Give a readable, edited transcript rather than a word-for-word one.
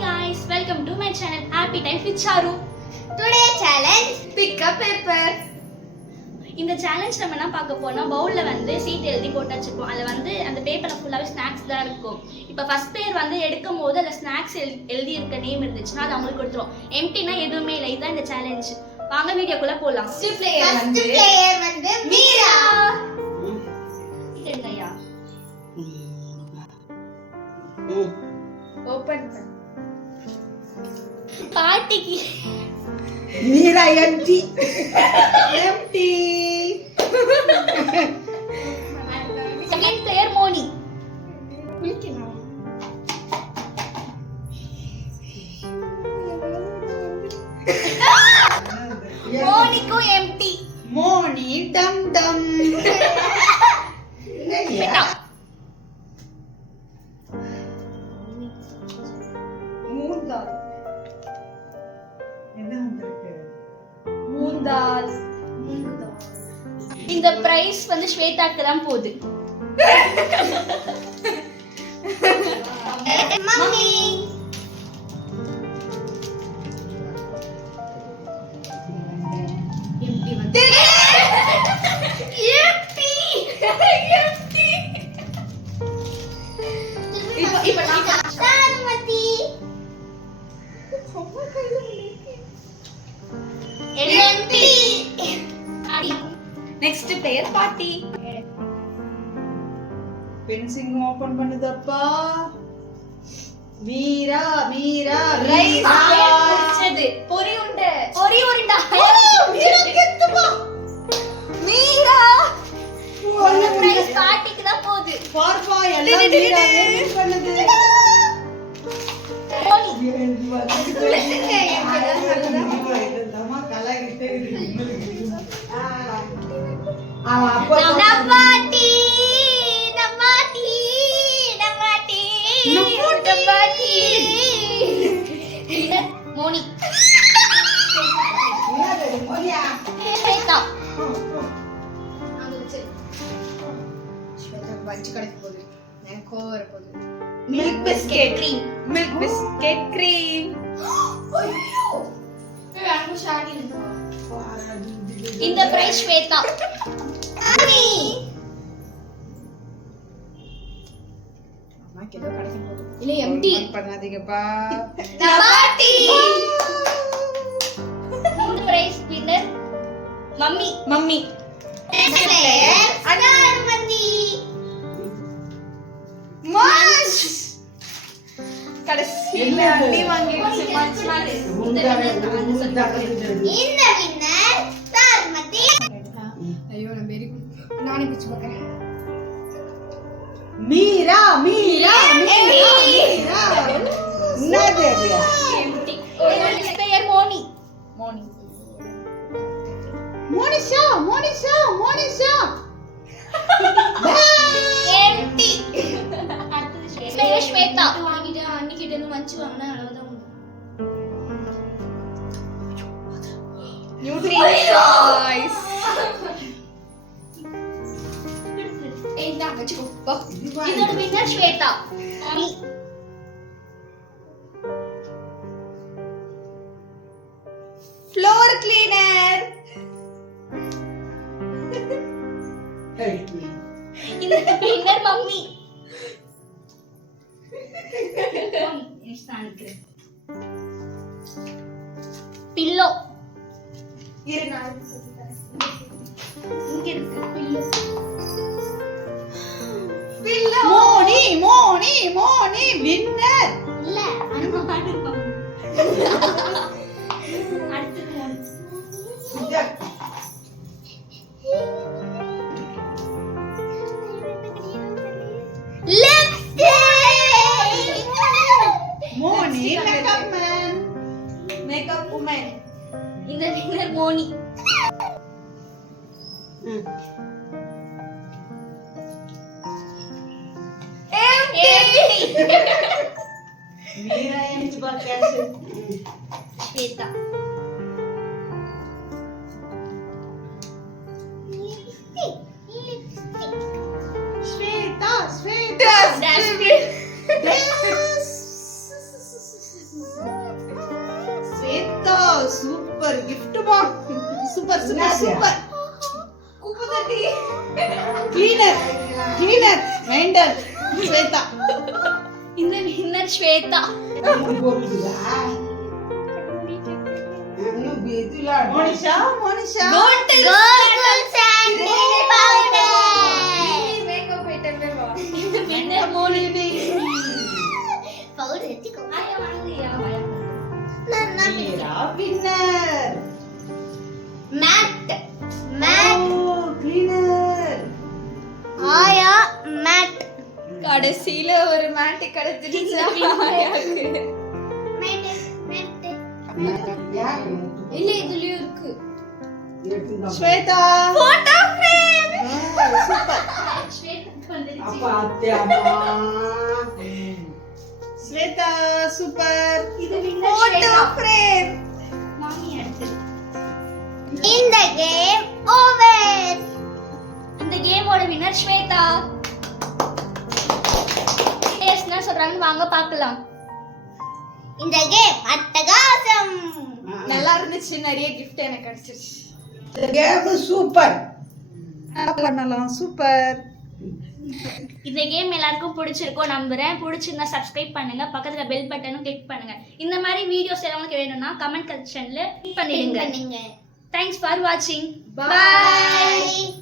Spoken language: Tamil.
guys, welcome to my channel Happy Time with Charu. Today challenge pick a paper. இந்த சேலஞ்ச் நம்ம என்ன பார்க்க போனா பவுல்ல வந்து சீட் எழுதி போட்டு வச்சிருப்போம். அதுல வந்து அந்த பேப்பர்ல ஃபுல்லாவே ஸ்நாக்ஸ் தான் இருக்கும். இப்போ ஃபர்ஸ்ட் பேர் வந்து எடுக்கும்போது அந்த ஸ்நாக்ஸ் எழுதி இருக்க நேம் இருந்துச்சுன்னா அது அவங்களுக்கு கொடுத்துரும். எம்டினா எதுவுமே இல்லை. இதுதான் இந்த சேலஞ்ச். வாங்க வீடியோக்குள்ள போலாம். ஃபர்ஸ்ட் பிளேயர் வந்து மீரா. என்னையா ஓபன் பாட்டிக்கு Meera empty empty. Second player Moni. மோனிக்கும் எம்டி. மோனி டம் டம். பெட்டா மூந்தால். என்ன வந்திருக்கு? மூந்தால். இந்த பிரைஸ் வந்து ஸ்வேதாக்கு தான் போகுது. மம்மி எம்டி வந்து எம்டி எம்டி. இப்போ நான் சாருமதி எம்டி. நெக்ஸ்ட் பிளேயர் பாட்டி. பென்சிங் ஓபன் பண்ணுதப்பா. மீரா மீரா ரைஸ் மீரா. பிடிச்சது பொரி உண்டை. பொரி உருண்டை. மீரா கெத்துமா. மீரா இந்த பிரைஸ் பாட்டிக்கு தான் போகுது. பார்ப்பா எல்லாம் மீரா வெயிட் பண்ணுது. மோனி நம்பாட்டி நம்பாட்டி நம்பாட்டி நம்பாட்டி. Moni Shweta. Milk biscuit cream. Milk biscuit cream. இந்த பிரைஸ் ஸ்வேதா. இல்ல எம்டி பண்ணாதீங்கப்பா. நபாட்டி. இந்த prize winner mummy. Mummy Charumathi மாஷ். கடைசி அண்ணி வாங்கிடுச்சு மச்சான். இந்த winner நான் வந்து சொல்றேன். இந்த வின்னர் சாருமதி. ஐயோ நான் வெரி குட். நானே பிச்சு பார்க்கறேன். மீரா மீரா மீரா மீரா. என்னது அது? Empty. Next player Moni. Moni Monisha Monisha Monisha. Empty. அடுத்து பிளேயர் ஸ்வேதா. வாங்கிட்டு அண்ணி கிட்ட இருந்து மஞ்சு வாங்குனா அவ்வளவுதான். Nutri Choice. ஏய் நான் வச்சுக்கோ. இதோட winner Shweta. Mummy floor cleaner. இந்த வின்னர் மம்மி. பில்லோ. இரு நான் இங்க இருக்கு pillow. Pillow. Moni Moni Moni winner. இல்ல அனுமாடு மம்மி. அடுத்து Moni. Moni makeup man. Makeup woman. இந்த வின்னர் மோனி. மீரா எம்டி பாக்காச்சு. Shweta. Shweta Shweta. Super gift balm super super super cleaner மெயின்டர் ஸ்வேதா இந்த winner Shweta. Monisha Monisha Gold sandy powder. இந்த வின்னர் மோனினி Powder எடுத்துக்கோ. ஆயா வாங்குறியா? நான் மீரா வின்னர் matte. கிளீனர் ஆயா matte. கடைசியில ஒரு மேட்டு கிடைச்சிருச்சு Matte. இல்ல இதுலயும் இருக்கு ஸ்வேதா போட்டோ ஃப்ரேம் சூப்பர் ஸ்வேதாக்கு வந்துருச்சு. ஸ்வேதா சூப்பர் இது வின்னர் போட்டோ ஸ்வேதா. ஃப்ரேம் மாமி அடுத்தது. இந்த game over. இந்த கேமோட வின்னர் ஸ்வேதா. என்ன சொல்றாங்கன்னு வாங்க பார்க்கலாம். இந்த game அட்டகாசம். நல்லா இருந்துச்சு, நிறைய கிஃப்ட் எனக்கு கிடைச்சிருச்சு. சூப்பர் பண்ணலாம் சூப்பர் இந்த கேம் எல்லாருக்கும் பிடிச்சிருக்கும் நம்புறேன். பிடிச்சிருந்தா சப்ஸ்கிரைப் பண்ணுங்க, பக்கத்துல பெல் பட்டனும் கிளிக் பண்ணுங்க. இந்த மாதிரி வீடியோஸ் எல்லாம் உங்களுக்கு வேணும்னா கமெண்ட் செக்ஷன்ல கிளிக் பண்ணிடுங்க. பண்ணுங்க. தேங்க்ஸ் ஃபார் வாட்சிங். Bye. பை. Bye.